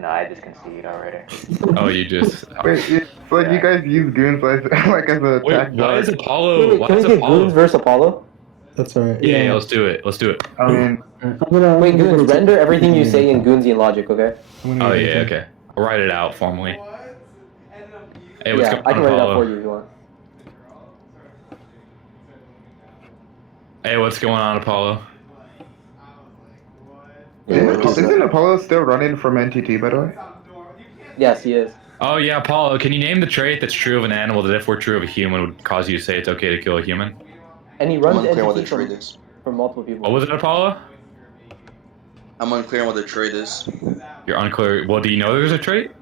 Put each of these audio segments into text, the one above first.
No, I just conceded already. Oh, you just. Wait, it's like you guys use goons like as an Wait, attack why is dog. Apollo? Wait, Why can we is get Goons Apollo? versus Apollo? That's right. Yeah, let's do it. Let's do it. I mean, I'm Wait, gonna Goons, go to render everything you yeah. say in Goonsian logic, okay? I'm gonna Oh go to yeah, T. okay. I'll write it out formally. Hey, what's Yeah, going I on, can write it out for Apollo? you if you want. Hey, what's going on, Apollo? isn't Apollo still running from NTT, by the way? Yes, he is. Oh yeah, Apollo. Can you name the trait that's true of an animal that, if we're true of a human, would cause you to say it's okay to kill a human? And he I'm runs unclear what the NTT trade is. from multiple What people. was it, Apollo? I'm unclear on what the trade is. You're unclear. Well, do you know there's a trait?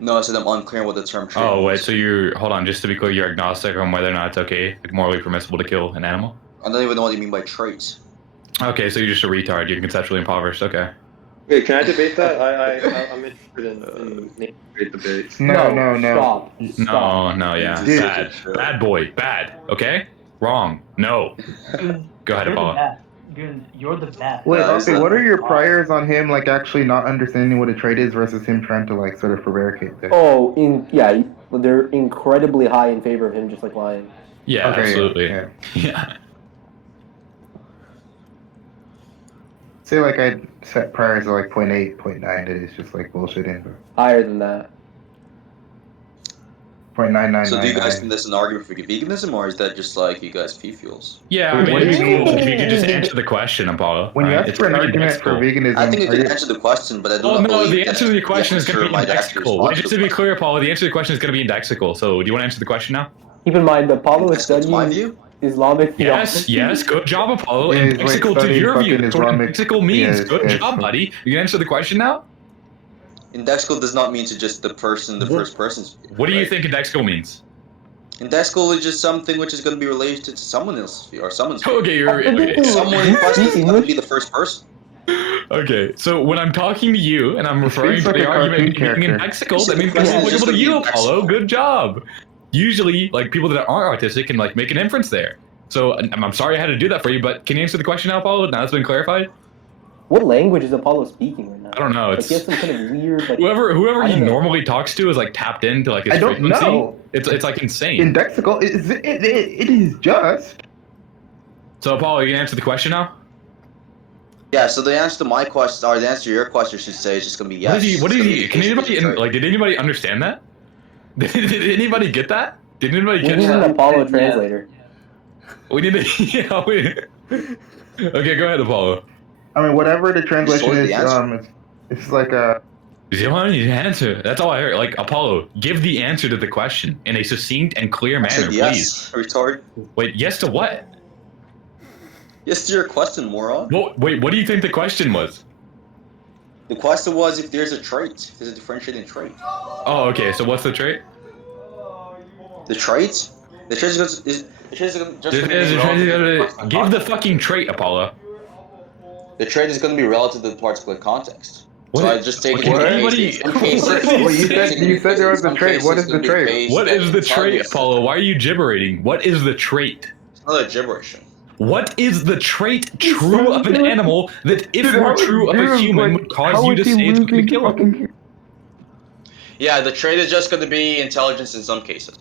No, I said I'm unclear on what the term trade Oh wait, means. so you're hold on. Just to be clear, you're agnostic on whether or not it's okay, like morally permissible to kill an animal. I don't even know what you mean by traits. Okay, so you're just a retard. You're conceptually impoverished. Okay. Wait, can I debate that? I'm interested in debate debates. No. Stop. No, no, yeah. Dude. Bad boy. Bad. Okay? Wrong. No. Go ahead, You're the Apollo. best. You're the best. Wait, No, okay, it's what not- are your priors on him like actually not understanding what a trait is versus him trying to like sort of prevaricate this? Oh, they're incredibly high in favor of him just like lying. Yeah, Okay, absolutely. yeah. Yeah. Say like I set priors of like 0.8, 0.9, that is just like bullshitting. Higher than that. 0.999. So do you guys think this is an argument for veganism, or is that just like you guys pee fuels? Yeah, I mean, What do it'd you be cool mean? if you could just answer the question, Apollo. When you right? ask It's for an gonna be argument for lexical. veganism, I think you are can you- answer the question, but I do Oh not no, believe the answer to the question is going to be might actually indexical. respond Wait, just to be clear, Apollo, the answer to the question is going to be indexical. So, do you want to answer the question now? Keep in mind, Apollo is That's my studying view. Islamic Yes, theology. yes, good job, Apollo. Yeah, he's, like, Indexical to studying your view. fucking That's what Islamic- indexical means. yes, Good yes. job, buddy. You can answer the question now? Indexical does not mean to just the first person's view. What do you right? think indexical means? Indexical is just something which is going to be related to someone else's view or someone's view. Okay, you're Okay. Someone in question is Speak going to English? be the first person. okay. So when I'm talking to you and I'm referring speaks to like the a argument cartoon being character. indexical, that means it's Yeah, it's just applicable to gonna be you, indexical. Apollo. Good job. Usually, like people that aren't autistic can like make an inference there. So I'm sorry I had to do that for you, but can you answer the question now, Apollo? Now it's been clarified. What language is Apollo speaking right now? I don't know. Like, It's he has some kind of weird, like... whoever I he don't know. normally talks to is like tapped into like his I don't frequency. know. It's like insane. Indexical, it is just. So Apollo, you can answer the question now. Yeah, so the answer to my question, or the answer to your question, I should say, is just going to be yes. What is he? It's Can gonna be anybody the case of like? Did anybody understand that? Did anybody get that? Did anybody We catch need an that? Apollo translator. We need to. Yeah, okay, go ahead, Apollo. I mean, whatever the translation sorted is, the answer. it's like a. You want to answer? That's all I heard. Like Apollo, give the answer to the question in a succinct and clear I manner, said yes, retard. please. Wait, yes to what? Yes to your question, moron. Well, wait, what do you think the question was? The question was if there's a trait, if there's a differentiating trait. Oh, okay. So what's the trait? The trait? The trait is just gonna be Give the fucking trait, Apollo. The trait is going to be relative to the particular context. What So is- I just take okay, it anybody- in some cases. What is Well, you said there was a trait. What is the trait? What is the trait, Apollo? Why are you gibberating? What is the trait? It's not a gibberish. What is the trait true of an animal that, if Dude, were how true of dude, a human, like, would cause how you is to he say it's going to losing kill him? fucking- Yeah, the trait is just going to be intelligence in some cases.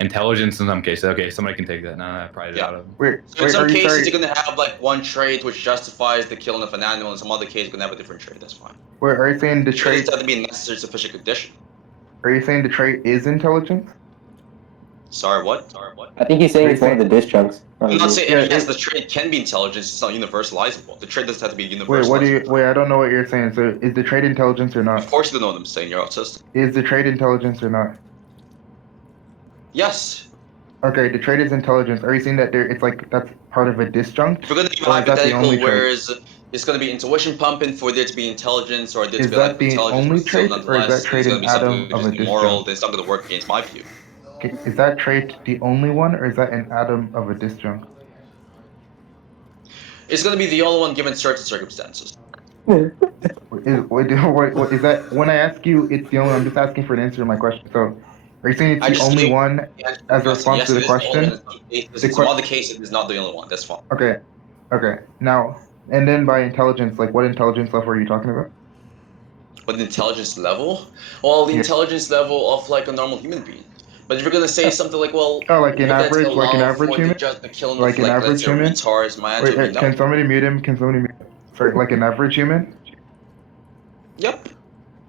Intelligence in some cases. Okay, somebody can take that. No, I pried it Yeah. out of him. Wait, So in wait, some are you cases, sorry? you're going to have like one trait which justifies the killing of an animal. In some other cases, you're going to have a different trait. That's fine. Wait, are you saying the The trait trait? has to be a necessary sufficient condition. Are you saying the trait is intelligence? Sorry, what? I think he's saying it's one of the disk chunks. I'm not saying Yeah, yes, it- the trait can be intelligence. It's not universalizable. The trait doesn't have to be universalizable. Wait, what do you? Wait, I don't know what you're saying. So, is the trait intelligence or Of not? course, you don't know what I'm saying. You're autistic. Is the trait intelligence or not? Yes. Okay, the trait is intelligence. Are you saying that there? It's like that's part of a disjunct? If we're going to be Or is that the hypothetical, only trait? whereas it's going to be intuition pumping for there to be intelligence, or there to Is be lack that of the intelligence, only but still trait, or is nonetheless, that trait it's going an to be something atom which of is a immoral, disjunct? then it's not going to work against my view. Okay, is that trait the only one, or is that an atom of a disjunct? It's going to be the only one given certain circumstances. What is that? When I ask you, it's the only. I'm just asking for an answer to my question. So, are you saying I it's the just only think- one as a response Yes, to the it is question? only in some other cases, it's not the only one. That's fine. Okay, okay. Now, and then by intelligence, like what intelligence level are you talking about? What, the intelligence level? Well, the Yeah. intelligence level of like a normal human being. But if you're gonna say something like, well, Oh, like would an that average, like an allow average for human, the killing like of an like, let's average say, human. retards? My answer Wait, would be no. can somebody mute him? Can somebody mute him? Sorry, like an average human? Yep.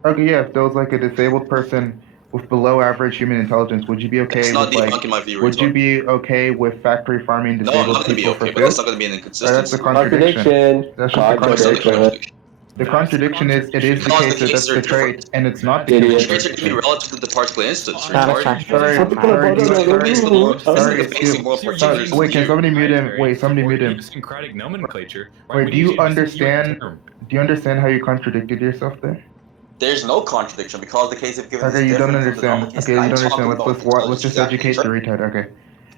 Okay, yeah, if there was like a disabled person with below average human intelligence, would you be okay That's not with like, debunking my view, would you retard. be okay with factory farming No, I'm disabled not gonna be people okay, for but that's food? not gonna be an That's inconsistency. a contradiction. Contradiction. That's just a That's not the contradiction. contradiction. The contradiction is it is the Because case the that that's cases are the trait, different. and it's not the Idiot. case The that traits that's are the gonna be trait. relative to the particular instance, Not a retard. fact. Sorry, Not sorry, fact. do you, Based on more, sorry, based on more So you're sorry, particulars. wait, can somebody mute him? Wait, somebody mute him. Idiosyncratic nomenclature. Right? Wait, We do you usually just use a understand? term. Do you understand how you contradicted yourself there? There's no contradiction because the case of given is Okay, you don't different from the normal understand. case. Okay, you I'm don't talking understand. about Let's intelligence just is actually a educate the trait. retard. Okay.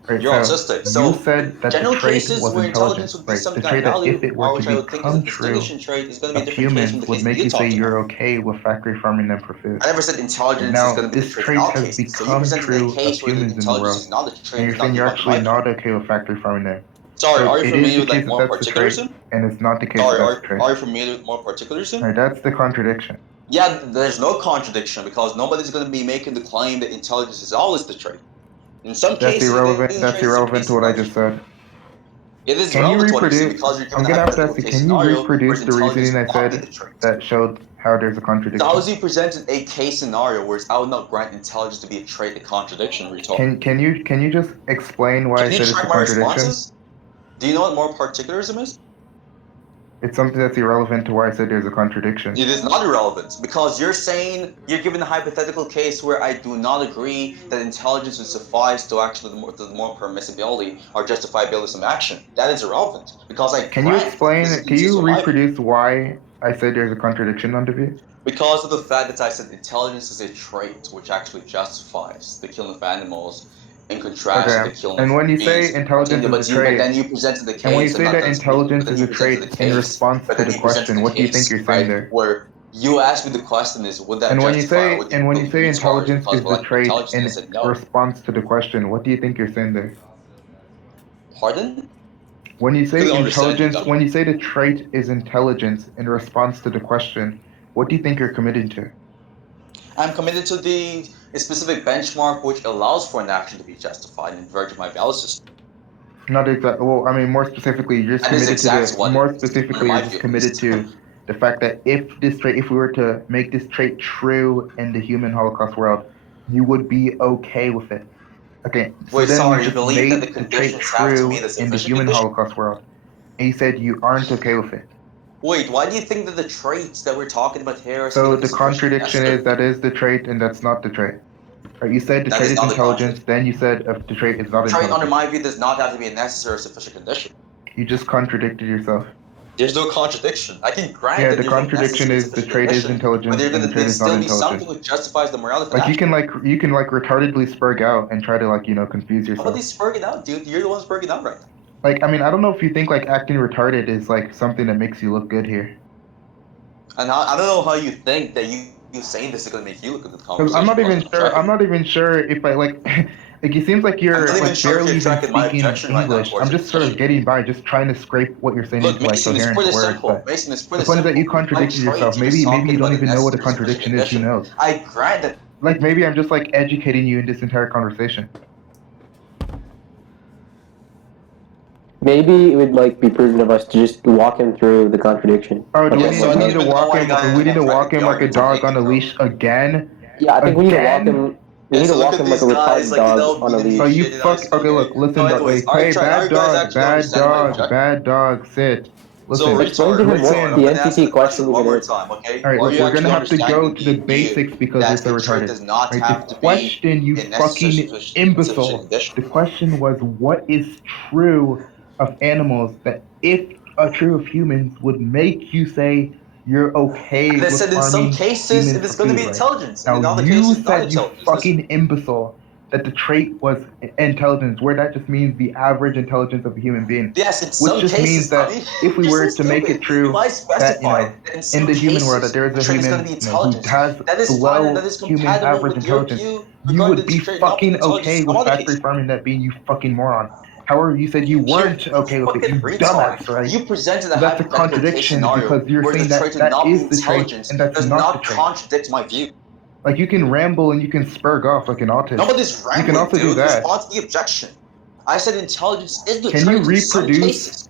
Right, You're so autistic. you So said that the general trait cases was where intelligence intelligence, would be right? some The kind of trait that if value, it or were to which I would think is a become true distinguishing trait, is going to be a of different case from humans, the would case that make you you say talked about. you're okay with factory farming them for food. I never said Right intelligence is now, going to be the this trait in trait all has cases. So you become presented a true of case where the humans in the intelligence world, is not the trait, and is you're not saying you're debunking my actually view. not okay with factory farming them. Sorry, So are you it is familiar the with like case that more that's the trait, particularism? and it's not the case Sorry, that that's the trait. are you familiar with more particularism? Right, that's the contradiction. Yeah, there's no contradiction because nobody's going to be making the claim that intelligence is always the trait. In some That's cases, irrelevant. the That's trait is the irrelevant case to in what I question. just said. It is Can you relevant to what you say reproduce? because you're given I'm a gonna have to hypothetical ask you. case Can you scenario where reproduce the the intelligence reasoning I would not be said the trait. that showed how there's a contradiction? How is you presented a case scenario where I would not grant intelligence to be a trait, a contradiction, retard. Can you just explain why I Can you said it's a track my contradiction? responses? Do you know what more particularism is? It's something that's irrelevant to why I said there's a contradiction. It is not irrelevant because you're saying you're given a hypothetical case where I do not agree that intelligence would suffice to actually the more permissibility or justifiability of some action. That is irrelevant because I Can you grant explain? this Can you consistent with my view. reproduce why I said there's a contradiction on the view? Because of the fact that I said intelligence is a trait which actually justifies the killing of animals in contrast to Okay. the killing And of when you say beings. intelligence is a But trait, then you presented the and when you case. I'm say not that done speaking. But intelligence then is you a presented trait the in case. response But to then the you presented question, the what do you think case, you're saying right? there? Where you asked me the question is, would that And justify or would you when kill you me say retards intelligence because is of the lack of trait intelligence? And I in said no. response to the question, what do you think you're saying there? Pardon? When you say Couldn't understand you, intelligence, dummy. when you say the trait is intelligence in response to the question, what do you think you're committing to? I'm committed to the specific benchmark which allows for an action to be justified in virtue of my value system. Not exactly. Well, I mean, more specifically, you're just That is committed to exactly the. what it More is, under specifically, my you're just view at committed least. to the fact that if we were to make this trait true in the human Holocaust world, you would be okay with it. Okay, so Wait, then you sorry, you just believe that the made the trait conditions have to meet true a in the sufficient human condition? Holocaust world, and you said you aren't okay with it. Wait, why do you think that the traits that we're talking about here are So to meet the a sufficient and contradiction necessary? is that is the trait and that's not the trait. Right? You said the That trait is is not the intelligence, contradiction. then you said the trait is not A trait, under intelligence. my view, does not have to be a necessary or sufficient condition. You just contradicted yourself. There's no contradiction. I can grant Yeah, that the there's no contradiction necessary or is the sufficient trait is condition, but intelligence and the trait there'd is not still be something intelligence. which justifies the morality of an Like action. you can retardedly spurg out and try to confuse yourself. Nobody's spurring out, dude. You're the one spurring out right now. Like, I mean, I don't know if you think like acting retarded is like something that makes you look good here. And I don't know how you think that you saying this is going to make you look at the Because conversation. I'm not even sure if I like. Like it seems like I'm you're not even like sure if barely you're even tracking my speaking objection right now English. towards I'm your just sort of position. getting by, just trying to scrape what you're saying Look, into like Mason, it's coherent pretty words. simple. But Mason, it's the pretty point is that you simple. By contradicted trait, yourself. you're just Maybe talking you don't about a even know what a necessary sufficient contradiction is. Who condition. knows? I grant that. Like maybe I'm just like educating you in this entire conversation. Maybe it would like be prudent of us to just walk him through the contradiction. Oh, do we Okay, need, so I we don't need to even know walk why him? you guys We need to are walk tracking him the like a argument I'm dog on making, a bro. leash again? Yeah, I think we need to walk Again? him. We Yeah, need so to look walk at him like these a guys, retarded like, dog on a Oh, leash. you shitting on fuck. his Okay, look, listen, So anyways, wait, hey, are you guys actually understanding my objection? bad dog, sit. So, Listen, Explain to him listen. what I'm the gonna ask you NTT the question question one even more is. time, okay? All right, Are look, you we're gonna actually have to go understanding to the the view basics because you're that so the trait retarded. does not Right, have the to be question, you a necessary fucking sufficient imbecile. condition? The question was, what is true of animals that if true of humans would make you say you're okay And I with said in some farming cases humans it for is going to food, be right? intelligence, and Now in other you cases not said, you intelligence. fucking imbecile, that the trait was intelligence, where that just means the average intelligence of a human being. Yes, in Which some just means cases, that dummy. if we You're so were to make it stupid. If true I that, specified that in in some the human world, that cases there is a a trait is going to human, be who intelligence, has that is fine and that below is human compatible average with your intelligence, view you regarding would this be trait not being fucking intelligence in okay some with other factory cases. farming that being, you fucking moron. However, you said you weren't okay with it. Fucking You retard. dumbass, right? You presented a So that's a hypothetical case contradiction scenario because you're where saying the trait that of not is being the trait intelligent and that's does not the not trait. contradict my view. Like, you can ramble and you can spurg off like an autist. Nobody's You can rambling, also do dude. that. Respond to the objection. I said intelligence is the Can trait you in some reproduce cases.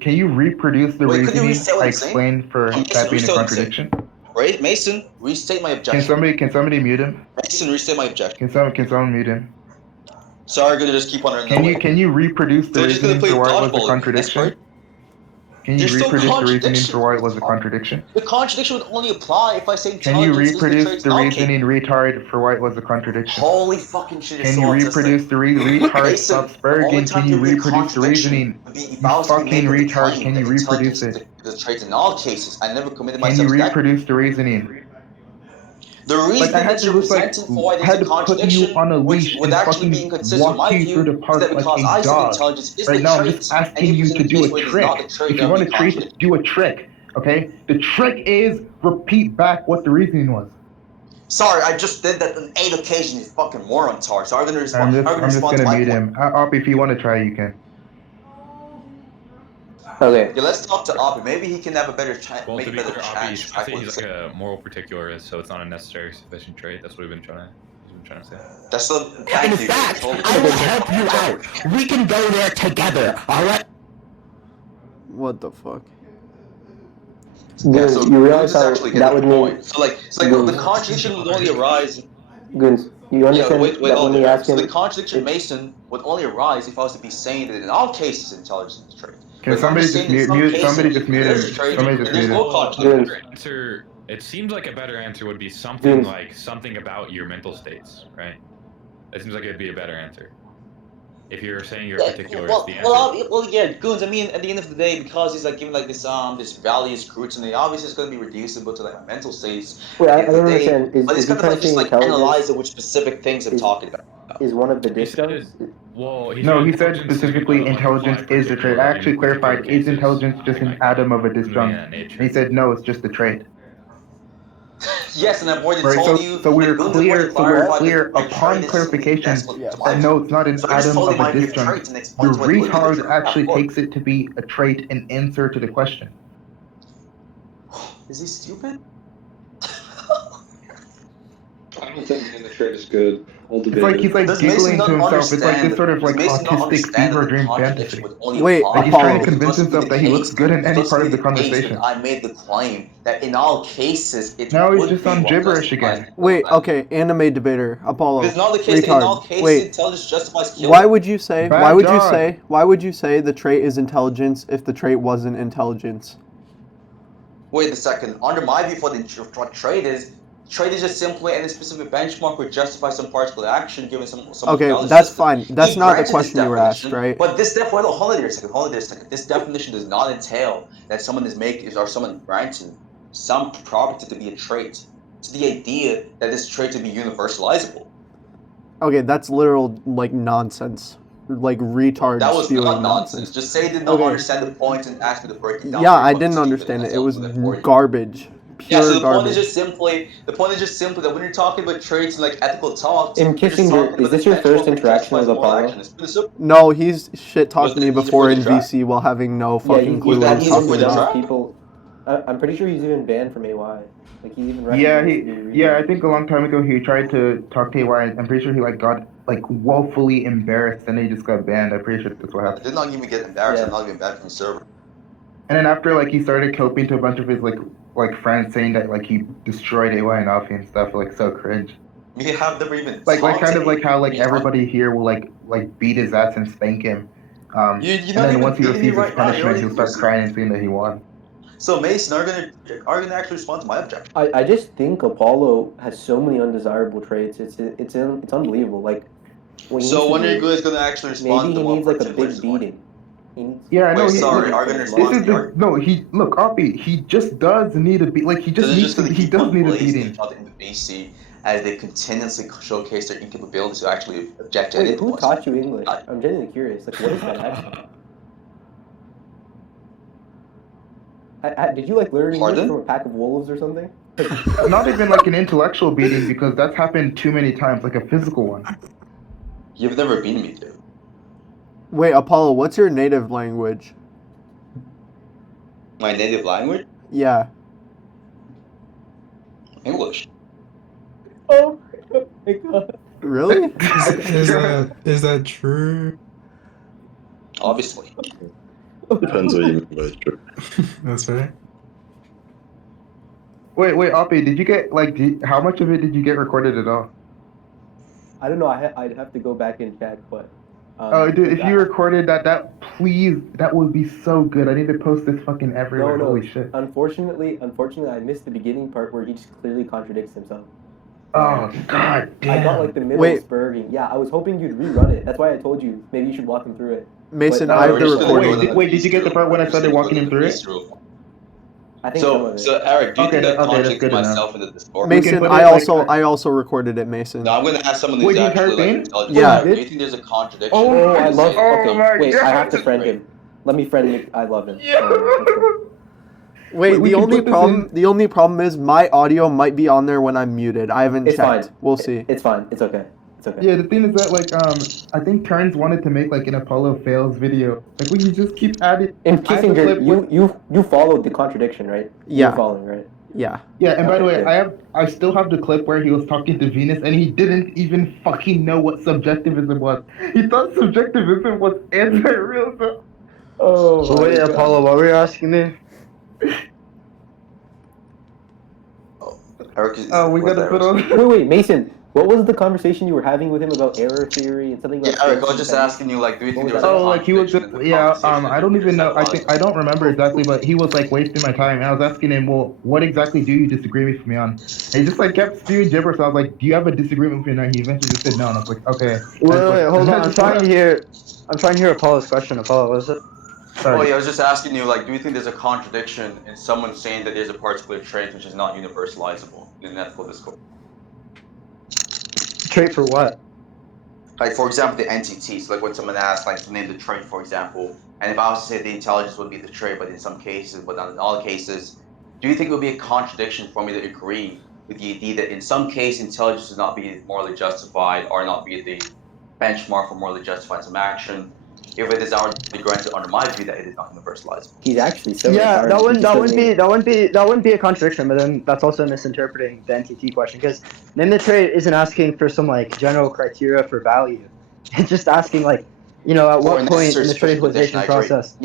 can you reproduce the Wait, could you reasoning restate what I I'm saying? explained for Mason, that being a restate what I'm saying. contradiction? Right, Mason, restate my Can objection. somebody mute him? Mason, restate my objection. Can someone mute him? Sorry, gonna just keep on running away. Can you reproduce the So we're just gonna reasoning play for why it was a dodgeball in this contradiction? part? Can you There's no reproduce the reasoning contradiction. for why it was a contradiction? The contradiction would only apply if I say Can you intelligence is the reproduce trait the in all reasoning cases. retard for why it was a contradiction? Holy fucking shit, you're Can so you autistic. reproduce the retard? Mason, Stop the only spurging. time Can you there'd be a reproduce the contradiction reasoning? would be if You I was to be fucking made with the retard. claim Can that you reproduce intelligence it? is the trait in all cases. I never committed Can myself you to that. reproduce the reasoning? The reason Like, I had that to you're just presenting for why I there's had a to put you contradiction, on a which leash would and actually be fucking inconsistent with walk my you through view, the is park that like because a I said dog. intelligence is Right the now, I'm trait, just and asking you you to present a do case a where it is not the trick. trait, If that you would want be to contradictory. do a trick, okay? The trick is repeat back what the reasoning was. Sorry, I just did that on 8 occasions, you fucking moron, Tar. So I'm gonna I'm respond just to gonna my mute point. him. Op, if you want to try, you can. Okay. Yeah, let's talk to Oppie. Maybe he can have a better chance. Well, Make to a be better fair, chance. Oppie, I say he's like a moral particularist, so it's not a necessary sufficient trait. That's what we've been trying to say. That's the In thank you. fact, Totally. I will help you out. We can go there together, alright? What the fuck? Yeah, Goons, so you realize Goons how actually that get the would mean point. So like Goons. the contradiction would only arise. Goons, you Yeah, understand wait, that when we ask so him, the contradiction, it- Mason, would only arise if I was to be saying that in all cases intelligence is a trait. Can But if I'm somebody just just saying in some cases somebody just mute it is him? a trait, Somebody then just there's mute no him. A contradiction. better answer. It seems like a better answer would be something Goons. like something about your mental states, right? It seems like it'd be a better answer. If you're saying you're a particularist, the answer. Well, yeah, Goons. I mean, at the end of the day, because he's like given like this values scrutiny, obviously it's going to be reducible to like mental states. wait, at I the end of don't the day. understand. But Is it's he kind of trying like to say just like intelligence analyze which specific things I'm is- talking about. is one of the He said disjuncts? Well, No, he said intelligence specifically like, intelligence apply is a trait. I actually particular clarified, is cases, intelligence just an like, atom of a moving disjunct? in nature. And he said, no, it's just a trait. Yes, and I've already Right, told you. so we're like, Goons clear, have already clarified that my upon trait is clarification identical to my that view. no, it's not an So I just atom told of you a my view of disjunct. traits and The explained to what it would be the retard trait. actually Yeah, takes it to be a trait and answer to the question. Is he stupid? I don't think being the trait is good. We'll It's debate like it. he's like Does Mason giggling to not himself. It's like understand? this sort of Does like Mason not autistic understand fever that the dream contradiction fantasy. would only Wait, apply? Like he's trying to Apollo. convince Supposed to be himself the that he looks case- good in any supposed to part be of the the case conversation. when I made the claim that in all cases it Now he's would just be on what gibberish justifies again. Wait, that. okay, anime debater, Apollo. If it's not the case that in all Retard. cases Wait, intelligence justifies killing. why would you say? Bad Why would you dog. say? Why would you say the trait is intelligence if the trait wasn't intelligence? Wait a second. Under my view, for what trade is just simply any specific benchmark would justify some particular action given some Okay, value that's system. fine. That's He not the granted this question you were asked, definition, right? But this definition, hold on there a second. This definition does not entail that someone is making or someone granting some property to be a trait. It's the idea that this trait to be universalizable. Okay, that's literal like nonsense, like retard That was spewing not nonsense. nonsense. Just say you did not Okay. understand the point and ask me to break it down. Yeah, for you. I Fucking didn't stupid, understand that's it. It all was I'm doing for you. garbage, Yeah, pure so the garbage. point is just simply that when you're talking about traits and like ethical talks, In you're just Kissinger, talking is about this the your first benchmark interaction justifies with moral Apollo? action. It's pretty simple. No, he's shit talked Was me it before before in the draft? VC while having no Yeah, fucking clue what that he's even talking before the about. draft? people. I'm pretty sure he's even banned from AY. Like he even Yeah, recognized being yeah. I retarded. think a long time ago he tried to talk to AY. I'm pretty sure he like got like woefully embarrassed and he just got banned. I'm pretty sure that's what I happened. did not even get embarrassed. Yeah. I'm not even banned from the server. And then after like he started coping to a bunch of his like friends saying that like he destroyed AY and Alfie and stuff, like so cringe. We have never even Like talked kind to of like how like me. everybody here will like beat his ass and spank him. You're And not then even once he beating me receives his right now. You're punishment, already he'll start losing. crying and saying that he won. So Mason, are you gonna actually respond to my objection? I just think Apollo has so many undesirable traits. It's unbelievable. Like what he So needs when to are you do, guys gonna actually respond maybe to he one needs like a particular big story? beating. He needs, Yeah, I know. Wait, he, sorry, look, are you gonna this respond is to the the argument? no. He look, Oppie. He just does need a beat. Like he just They're needs just to. gonna He keep does on need a blazing beating. each other in the BC as they continuously showcase their incapability to actually object to any wait, who points. taught you English? I'm genuinely curious. Like, what is that accent? Did you like learn English Pardon? from a pack of wolves or something? Not even like an intellectual beating because that's happened too many times. Like a physical one. You've never beaten me, dude. Wait, Apollo, what's your native language? My native language, Yeah. English. Oh my god. Really? Is that true? Obviously. Depends what you mean by true. That's right. Wait, Oppie, did you get how much of it did you get recorded at all? I don't know. I'd have to go back and check, but. Oh, dude, if I- you recorded that, please, that would be so good. I need to post this fucking everywhere. No. Holy shit. Unfortunately, I missed the beginning part where he just clearly contradicts himself. Oh, god damn. I got like the middle Wait. spurring. Yeah, I was hoping you'd rerun it. That's why I told you maybe you should walk him through it. Mason, But- I have We're the just gonna recording. go to the Wait, did you get the part when I We're just started gonna walking go him to through the it? piece through. I think some of it. So Eric, do you think that okay, that's contradicts good enough. myself in the Discord? Mason, put I it, like, also recorded it, Mason. No, I'm gonna ask someone who's Wait, the entire actually like thing? intelligent. Yeah. Do you think there's a contradiction? Oh, Oh, I between love. saying- oh Okay, my wait, I have to God. friend him. Let me friend him. I love him. Yeah. Let's go. Wait, we the can only put this problem in- the only problem is my audio might be on there when I'm muted. I haven't It's checked. fine. We'll see. It's fine. It's okay. It's okay. Yeah, the thing is that I think Turns wanted to make like an Apollo fails video. Like we can just keep adding. And I have the Kissinger, clip with- you followed the contradiction, right? You Yeah. were following, right? Yeah. Yeah, and by the way, Okay. I still have the clip where he was talking to Venus and he didn't even fucking know what subjectivism was. He thought subjectivism was anti-realism. Oh. my Wait, God. Apollo, what were you asking me? Eric is- Oh, we was gotta there. put on. Wait, Mason. What was the conversation you were having with him about error theory and something Yeah, about? Eric, I was just asking you, like, do you think What there's was a Oh, like he was contradiction in the yeah. conversation I don't between even know. yourself and I don't remember exactly, but he was like wasting my time. And I was asking him, well, what exactly do you disagree with me on? And he just like kept spewing gibberish. So I was like, do you have a disagreement with me? And he eventually just said no. And I was like, okay. Wait, hold on. I'm trying to hear Apollo's question. Apollo, what is it? Oh Sorry. yeah, I was just asking you, like, do you think there's a contradiction in someone saying that there's a particular trait which is not universalizable in the ethical discourse? Trait for what? Like, for example, the NTT. So, like, when someone asks, like, to name the trait, for example, and if I was to say the intelligence would be the trait, but in some cases, but not in all cases, do you think it would be a contradiction for me to agree with the idea that in some case intelligence would not be morally justified or not be the benchmark for morally justified some action, if it is already granted under my view that it is not universalizable? He's actually so. Yeah, retarded. that He wouldn't just doesn't even- that wouldn't be a contradiction. But then that's also misinterpreting the NTT question because name the trait isn't asking for some like general criteria for value. It's just asking like, you know, at For what a point necessary in the trait sufficient condition, equalization I agree. process.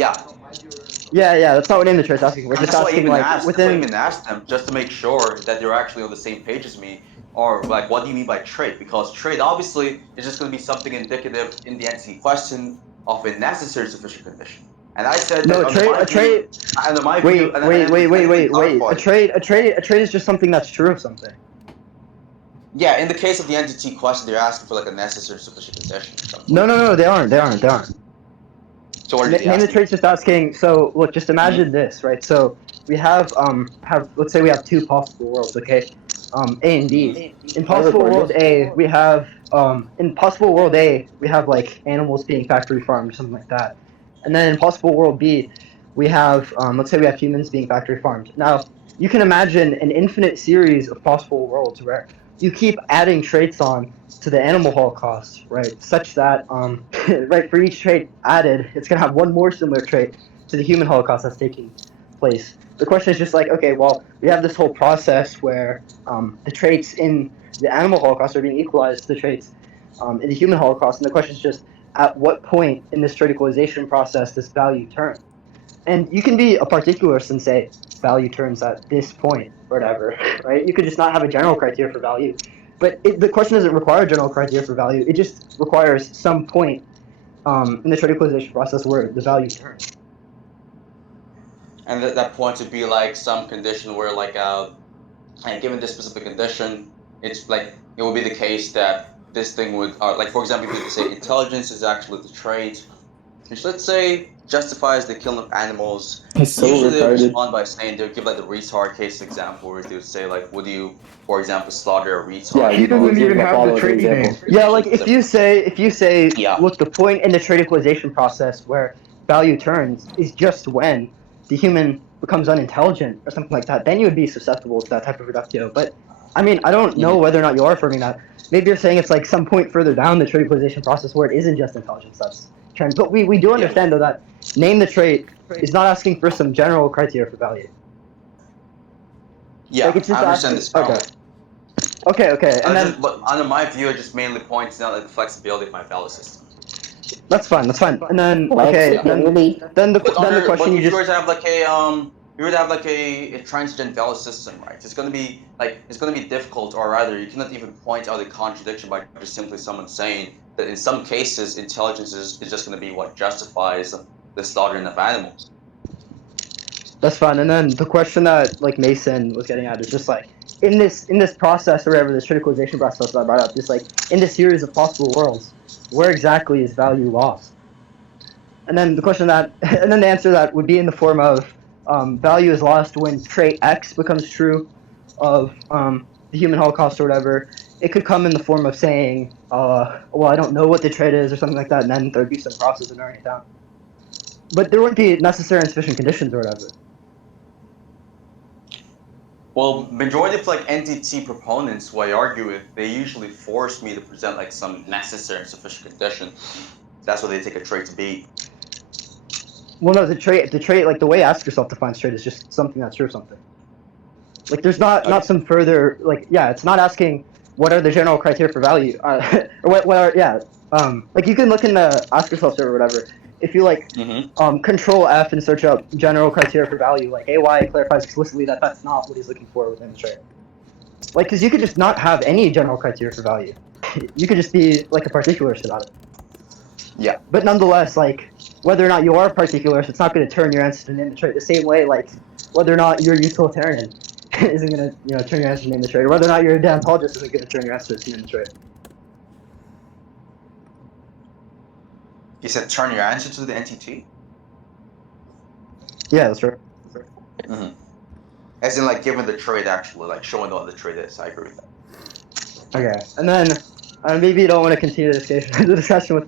Yeah, Yeah, that's not what name the trait's asking. We're just that's why I asking even like asked. That's why I within. even asked them just to make sure that they're actually on the same page as me, or like, what do you mean by trait? Because trait obviously is just going to be something indicative in the entity question of a necessary sufficient condition. And I said No, that a trait. under my Wait, view, and wait. A clarified. trait is just something that's true of something. Yeah, in the case of the entity question, they're asking for like a necessary sufficient condition. Or something. No, they aren't. So what are they Name the asking? trait's just asking. So look, just imagine this, right? So we have let's say we have two possible worlds, okay? A and B. In possible world A, we have like animals being factory farmed or something like that. And then in possible world B, we have let's say we have humans being factory farmed. Now, you can imagine an infinite series of possible worlds where you keep adding traits on to the animal holocaust, right? Such that right, for each trait added, it's gonna have one more similar trait to the human holocaust that's taking place. The question is just like, okay, well, we have this whole process where the traits in the animal holocaust are being equalized to the traits in the human holocaust, and the question is just, at what point in this trait equalization process does value turn? And you can be a particularist and say value turns at this point or whatever, right? You could just not have a general criteria for value. But the question doesn't require general criteria for value. It just requires some point in the trait equalization process where the value turns. And that point would be like some condition where like and given this specific condition, it's like it would be the case that this thing would like, for example, if you say intelligence is actually the trait, which let's say justifies the killing of animals. He's so Usually they retarded. respond by saying they'll give like the retard case example where they would say like, would you, for example, slaughter a retard? Yeah, He doesn't even have the trait name. Yeah, like if you say, Yeah. look, the point in the trait equalization process where value turns is just when the human becomes unintelligent or something like that, then you would be susceptible to that type of reductio. But I mean, I don't know whether or not you are affirming that. Maybe you're saying it's like some point further down the trait equalization process where it isn't just intelligence that's trend. But we do understand though that name the trait is not asking for some general criteria for value. Yeah, Like, it's just I understand asking- this. Okay, and then But under my view, it just mainly points out like, the flexibility of my value system. that's fine. And then okay, then the question but you if you just were to have like a you were to have like a transient value system, right? It's gonna be difficult, or rather, you cannot even point out a contradiction by just simply someone saying that in some cases intelligence is just gonna be what justifies the slaughtering of animals. That's fine. And then the question that like Mason was getting at is just like in this process or whatever, this criticalization process that I brought up, just like in this series of possible worlds, where exactly is value lost? And then the question that and then the answer to that would be in the form of value is lost when trait X becomes true of the human holocaust or whatever. It could come in the form of saying, well, I don't know what the trait is or something like that, and then there'd be some process of narrowing it down. But there wouldn't be necessary and sufficient conditions or whatever. Well, majority of like NTT proponents who I argue with, they usually force me to present like some necessary and sufficient condition. That's what they take a trait to be. Well, no, the trait, like the way ask yourself defines trait is just something that's true of something. Like there's not some further like it's not asking what are the general criteria for value or what are like you can look in the ask yourself server or whatever. If you like control F and search up general criteria for value, like AY clarifies explicitly that that's not what he's looking for within the trait. Like, because you could just not have any general criteria for value. You could just be like a particularist about it. Yeah. But nonetheless, like whether or not you are a particularist, it's not going to turn your answer to name the trait the same way. Like whether or not you're a utilitarian isn't going to turn your answer to name the trait, or whether or not you're a deontologist isn't going to turn your answer to name the trait. You said turn your answer to the NTT? Yeah, that's right. Mm-hmm. As in, like, given the trait, actually, like, showing what the trait is. I agree with that. Okay, and then maybe you don't want to continue the discussion with